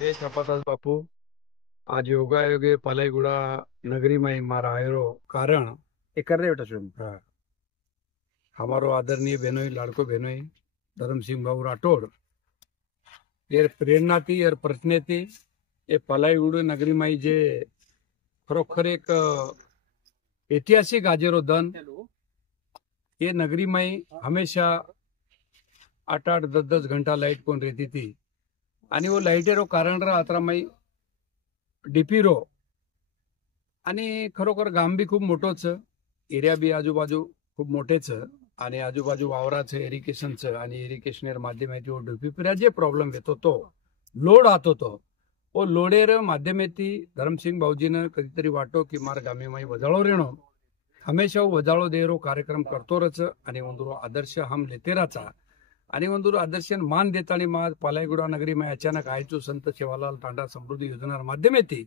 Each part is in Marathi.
जय छापादास बापू। आज योगायोगे पलाईगुड़ा नगरी में मारा आयरो कारण ये कर रहे बेटा शुरू। हाँ, हमारो आदरणीय बहनोई लाड़को बहनोई धर्म सिंह बाबू राठौड़ ये प्रेरणा थी और प्रश्न थी ये पलाईगुड़ा नगरी में जे खरोखर एक ऐतिहासिक आजेरो दन ये नगरी में हमेशा 8-8 10-10 घंटा लाइट कोण रहती थी आणि वो लाईटेरो कारण आत्रामाई डीपीरो आणि खरोखर गाम बी खूप मोठोच एरिया बी आजूबाजू खूप मोठेच आणि आजूबाजू वावराचं इरिगेशनचं आणि इरिगेशनेर माध्यमातून डीपीरा जे प्रॉब्लेम येतो तो लोड आतो तो वो लोडेर माध्यमेती धर्मसिंग भाऊजीनं कधीतरी वाटो की मार गामी माई वजाळो रेणो हमेशा वो वजाळो देरो कार्यक्रम करतोरच आणि ಒಂದೂರು आदर्श हम लेतेराचा आणि ಒಂದೂರು आदर्श मान देतानी मा पालाईगुड़ा नगरी में अचानक आयचो संत सेवालाल तांडा समृद्धी योजनार माध्यमेती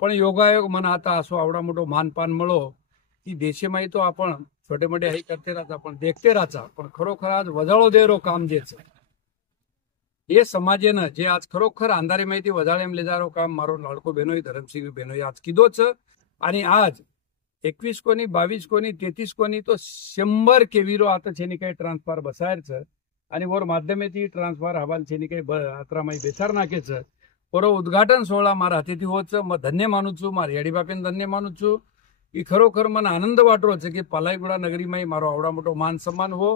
पण योगायोग मन आता असो आवडा मोठो मानपान मळो की देशेमाई तो आपण छोटे मोठे हे करते राहता पण देखते राहता पण खरोखर आज वजाळो देरो काम जेच हे समाजेनं जे आज खरोखर अंधारी माहिती वजाळेम लेजारो काम मारो लाडको बहनोई धरमसिंग बहनोई आज किदोच आणि आज 21 कोणी 22 कोणी 33 कोणी तो 100 केवीरो आता छेनी काही ट्रान्सफर बसायचं आणि वर माध्यमेती ट्रान्सफर हवाल छेनी काही अत्रामाई बेसार नाकेचं पोरो उद्घाटन सोहळा मारा हाती होच मग धन्य मानूचू मार याडी बापेन धन्य मानूचू की खरोखर मन आनंद वाटरोच की पलाईगुड़ा नगरी माई मारो आवडा मोठो मान सम्मान हो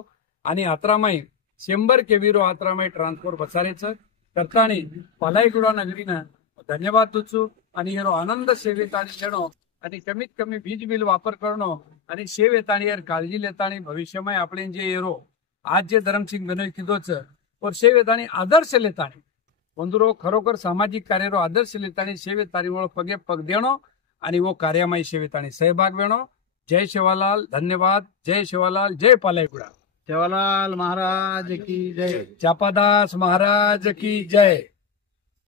आणि आत्रामाई 100 केवीरो आत्रामाई ट्रान्सफर बसारेचं करतानी पलाईगुड़ा नगरीनं धन्यवाद तुचू आणि हेरो आनंद सेवेत आणि येणो आणि कमीत कमी वीज बिल वापर करणं आणि सेवेताणी यार काळजी लेताणी भविष्यमय आपले जे येरो आज जे धरमसिंग बहनोई किदोच और सेवेताणी आदर्श लेताणी ಒಂದೂರು खरोखर सामाजिक कार्य आदर्श लेतानी सेवेताणी पगे पग देणो आणि वो कार्यामाई सेवेताणी सहभाग वेणो। जय सेवालाल, धन्यवाद। जय सेवालाल, जय पलाईगुड़ा। सेवालाल महाराज की जय। चापादास महाराज की जय।